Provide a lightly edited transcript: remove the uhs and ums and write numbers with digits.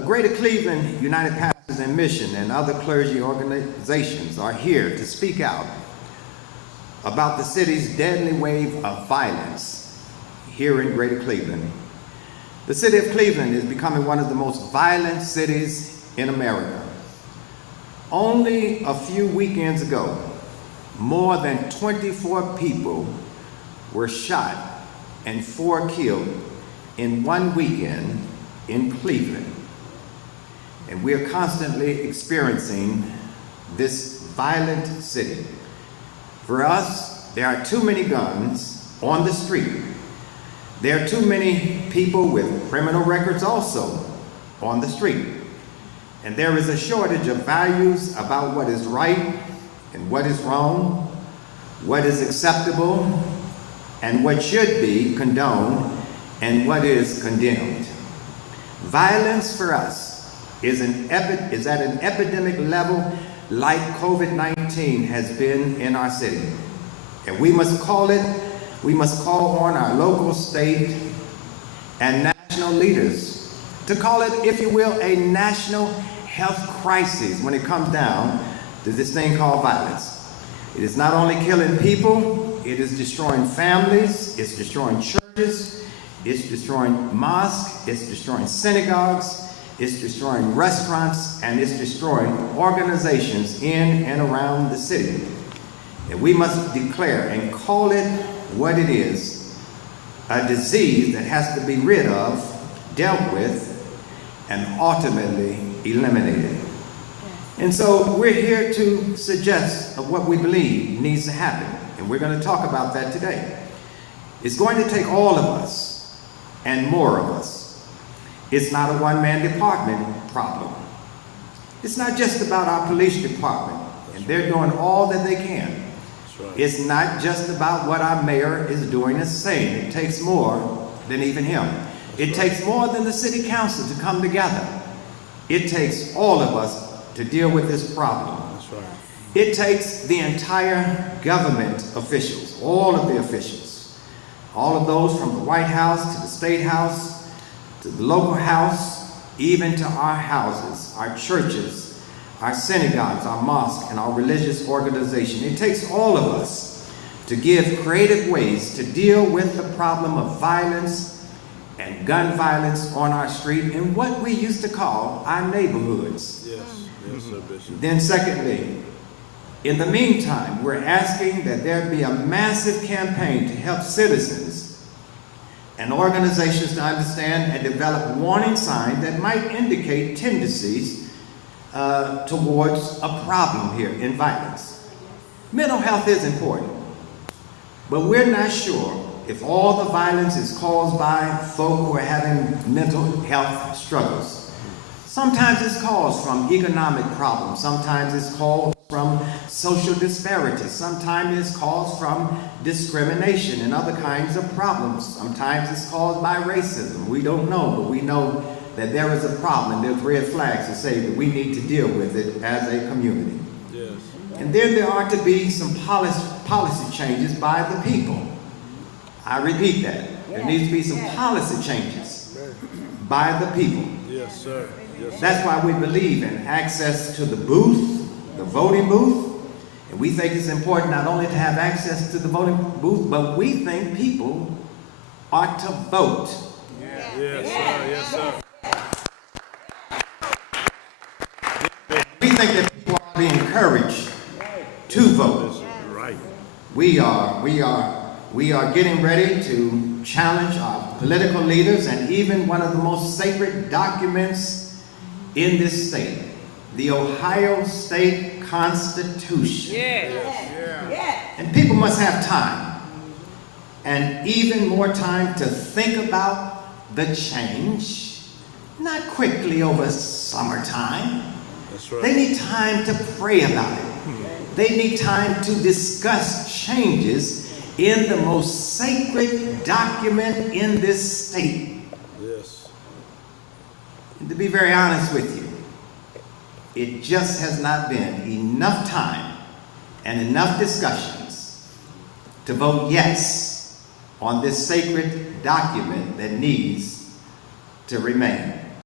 Greater Cleveland United Pastors and Mission and other clergy organizations are here to speak out about the city's deadly wave of violence here in Greater Cleveland. The city of Cleveland is becoming one of the most violent cities in America. Only a few weekends ago, more than 24 people were shot and 4 killed in one weekend in Cleveland. And we are constantly experiencing this violent city. For us, there are too many guns on the street. There are too many people with criminal records also on the street. And there is a shortage of values about what is right and what is wrong, what is acceptable, and what should be condoned, and what is condemned. Violence for us is at an epidemic level like COVID-19 has been in our city. And we must call on our local, state, and national leaders to call it, if you will, a national health crisis when it comes down to this thing called violence. It is not only killing people, it is destroying families, it's destroying churches, it's destroying mosques, it's destroying synagogues, it's destroying restaurants, and it's destroying organizations in and around the city. And we must declare and call it what it is, a disease that has to be rid of, dealt with, and ultimately eliminated. And so we're here to suggest of what we believe needs to happen, and we're going to talk about that today. It's going to take all of us and more of us. It's not a one-man department problem. It's not just about our police department, and they're doing all that they can. Right. It's not just about what our mayor is doing and saying. It takes more than even him. It takes more than the city council to come together. It takes all of us to deal with this problem. That's right. It takes the entire government officials, all of the officials, all of those from the White House to the State House, to the local house, even to our houses, our churches, our synagogues, our mosques, and our religious organization. It takes all of us to give creative ways to deal with the problem of violence and gun violence on our street in what we used to call our neighborhoods. Yes, yes, sir, Bishop. Then secondly, in the meantime, we're asking that there be a massive campaign to help citizens and organizations to understand and develop warning signs that might indicate tendencies towards a problem here in violence. Mental health is important, but we're not sure if all the violence is caused by folk who are having mental health struggles. Sometimes it's caused from economic problems, sometimes it's caused from social disparities, sometimes it's caused from discrimination and other kinds of problems. Sometimes it's caused by racism. We don't know, but we know that there is a problem, and there's red flags to say that we need to deal with it as a community. Yes. And then there are to be some policy changes by the people. I repeat that. There needs to be some policy changes by the people. Yes, sir. Yes, sir. That's why we believe in access to the booth, the voting booth. And we think it's important not only to have access to the voting booth, but we think people ought to vote. Yes, sir. Yes, sir. We think that people ought to be encouraged to vote. Right. We are getting ready to challenge our political leaders and even one of the most sacred documents in this state, the Ohio State Constitution. And people must have time, and even more time, to think about the change, not quickly over summertime. That's right. They need time to pray about it. They need time to discuss changes in the most sacred document in this state. Yes. And to be very honest with you, it just has not been enough time and enough discussions to vote yes on this sacred document that needs to remain.